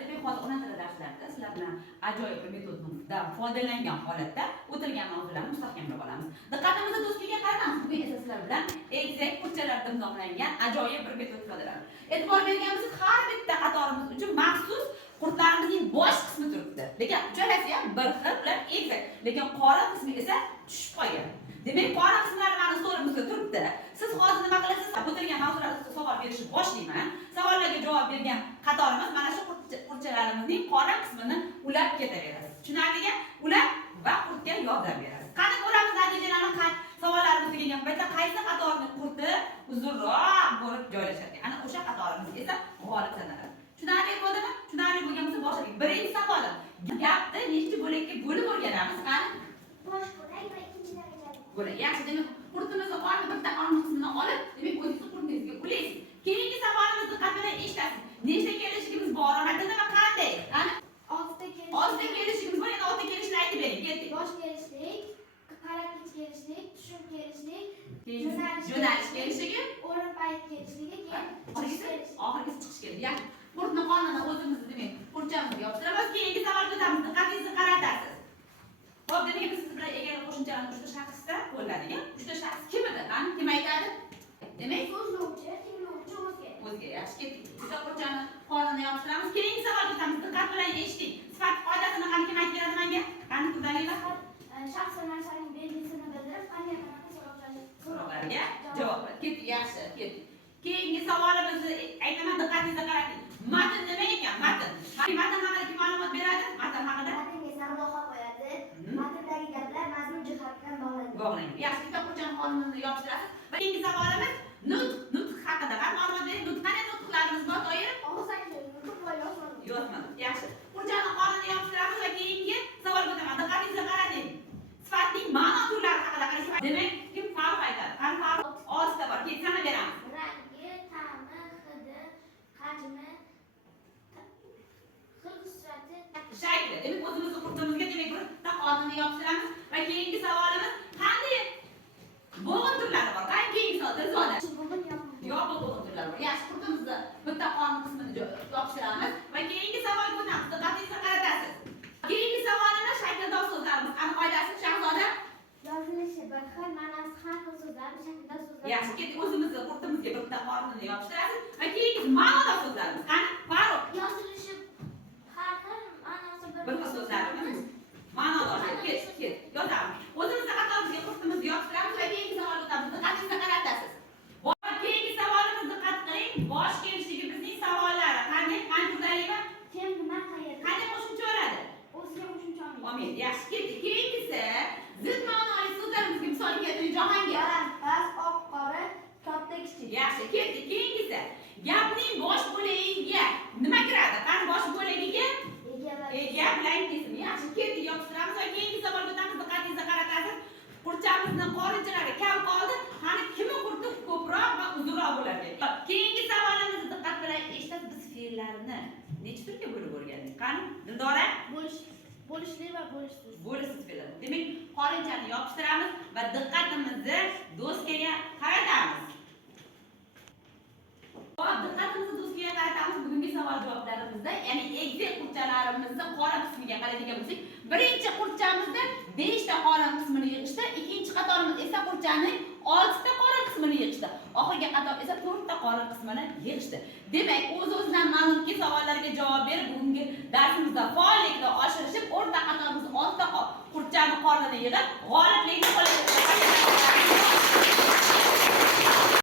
demak hozir ona tili darslarida sizlar bilan ajoyib bir metoddan foydalangan holatda o'tilgan mavzularni mustahkamlab olamiz. Diqqatimizni do'stlikka qaratamiz. Bugun esa sizlar bilan egizak qurchalarda nomlangan ajoyib bir metod foydalanamiz. E'tibor berganimiz har bitta qatorimiz uchun maxsus qurtlarimizning bosh qismi turibdi. Lekin uchalasi ham bir xil bilan egizak, lekin qora qismi esa tushib qolgan. Demak, qora qismlari mana storimizda turibdi. Siz hozir nima qilasiz? O'tilgan mavzularda savol berishni boshlayman. Savollarga javob bergan qatorimiz mana shu qurchalarimizning qora qismini ulab ketaverasiz. Tushunarlimi? Ulab va qurtga yordam berasiz. Qani ko'ramiz natijalarni savollarimizga kelgan paytda qaysi qatorning qurti uzunroq bo'lib joylashadi. Ana o'sha qatorimiz esa g'olib sanaladi. Tushunarli bo'ldimi? Tushunarli bo'lgan bo'lsa boshlaylik. Birinchi savolim. Gapni nechta bo'lakka bo'lib o'rganamiz? Qani? Bosh bo'lak va ikkinchi darajali. Bo'lak. Yaxshi, demak, qurtimizni qorni bitta qorni qismini olib, demak, o'zingiz qurtingizga ulaysiz. Keyingi savolimizni diqqat bilan eshitasiz. Nechta kelishligimiz bor? Onatada va qanday? Qani? 6 ta kelishligimiz bor. Yana 6 ta kelishni aytib bering. Ketdik. Bosh kelishlik, qaratgich kelishlik, tushum kelishlik, Yo'nalish kelishligi, o'rin payt kelishligi, keyin oxirgisi chiqish keldi. Yaxshi. Qurtni qornini o'zimiz demak, qurchamizga yopishtiramiz. Keyingi savolga o'tamiz. Diqqatingizni qaratasiz. Xo'p, demak, biz siz bilan egalik qo'shimchalarni 3 ta shaxsda qo'lladik. 3 ta shaxs kim edi? Qani, kim aytadi? Demak, so'zlovchi, tinglovchi o'zga. Yaxshi, ketdik. Bitta qurchani qornini yopishtiramiz. Keyingi savolga o'tamiz. Diqqat bilan eshiting. Sifat qoidasini qani kim aytib beradi menga? Qani, qudanglar? shaxs va narsaning belgisini bildirib, qanday qanaqa so'rovlarga javob beradi. Ketdik, yaxshi, ketdik. Keyingi savolimizni aytaman, diqqatingizni qarating. Matn nima ekan? Matn. Matn haqida kim ma'lumot beradi? Matn haqida? matnga sarlavha qo'yadi. Matndagi gaplar mazmun jihatidan bog'lanadi. Yaxshi, bitta qurchani qornini yopishtirasiz. Va keyingi savolimiz nutq haqida. Qani ma'lumot bering. Qanday nutqlarimiz bor doim? Yozmadim. Yaxshi. Qurchani qornini yopishtiramiz va keyingi savolga o'taman. Diqqatingizni qarating. Sifatning ma'no turlari haqida qaraysiz. Demak, kim farq aytadi? Qani farq 6 ta bor. Keyin sana beramiz. Rangi, ta'mi, hidi, hajmi, xil xususiyati, Shakli. Demak, o'zimizni qurtimizga demak bitta qornini yopishtiramiz va keyingi savolimiz qanday bo'g'in turlari bor? Qani keyingi savol tilzoda. Yopiq bo'g'in turlari bor. Yaxshi, qurtimizni bitta qorni qismini yopishtiramiz va keyingi savolga o'tamiz. Diqqatingizni qaratasiz. Keyingi savolimiz shakldosh so'zlarimiz. Qani qoidasi Shahzoda? yozilishi bir xil, ma'nosi har xil so'zlar, shakldosh so'zlar. Yaxshi, ketdik. O'zimizni qurtimizga bitta qornini yopishtirasiz va keyingi ma'nodosh so'zlarimiz. Qani? Farq. Yozilishi har xil, ma'nosi Bir xil so'zlarimiz. Ma'nodosh. Ket. Yozamiz. O'zimizni qatorimizga qurtimizni yopishtiramiz va keyingi savolga o'tamiz. Diqqatingizni qaratasiz. Keyingi savolimiz, diqqat qiling. Bosh kelishligimizning savollari. Qanday? Qani turlarimi? kim, nima, qayerda? Qanday qo'shimcha oladi? O'ziga qo'shimcha olmaydi. Amin. Yaxshi, ketdik. Keyingisi zid ma'noli so'zlarimizga misol keltiring Jahongir. Past, oq, qora, katta, kichik. Yaxshi, ketdik. Keyingisi gapning bosh bo'lagiga nima kiradi? Qani bosh bo'lagiga ega bilan kesim. Yaxshi, ketdik. Yopishtiramiz va keyingi savolga o'tamiz. Diqqatingizni qaratasiz. Qurchamizni qorinjalari kam qoldi. Qani kimi qurti ko'proq va uzunroq bo'ladi? Keyingi savolimizni diqqat bilan eshitasiz. Biz fe'llarni necha turga bo'lib o'rgandik? Qani, Dildora? Bo'lishli va bo'lishsiz. Bo'lishsiz fe'llar. Demak, qorinchani yopishtiramiz va diqqatimizni doskaga qaratamiz. Diqqatimizni doskaga qaratamiz. Bugungi savol javoblarimizda, ya'ni egizak qurchalarimizni qora qismiga qaraydigan bo'lsak, birinchi qurchamizda 5 ta qora qismini yig'ishdi, ikkinchi qatorimiz esa qurchaning 6 ta qora qismini yig'ishdi. Oxirgi qator esa 4 ta qora qismini yig'ishdi. Demak, o'z-o'zidan ma'lumki savollarga javob berib, bugungi darsimizda faollikni oshirishib, o'rta qatorimiz 6 ta qurchani qornini yig'ib, g'oliblikni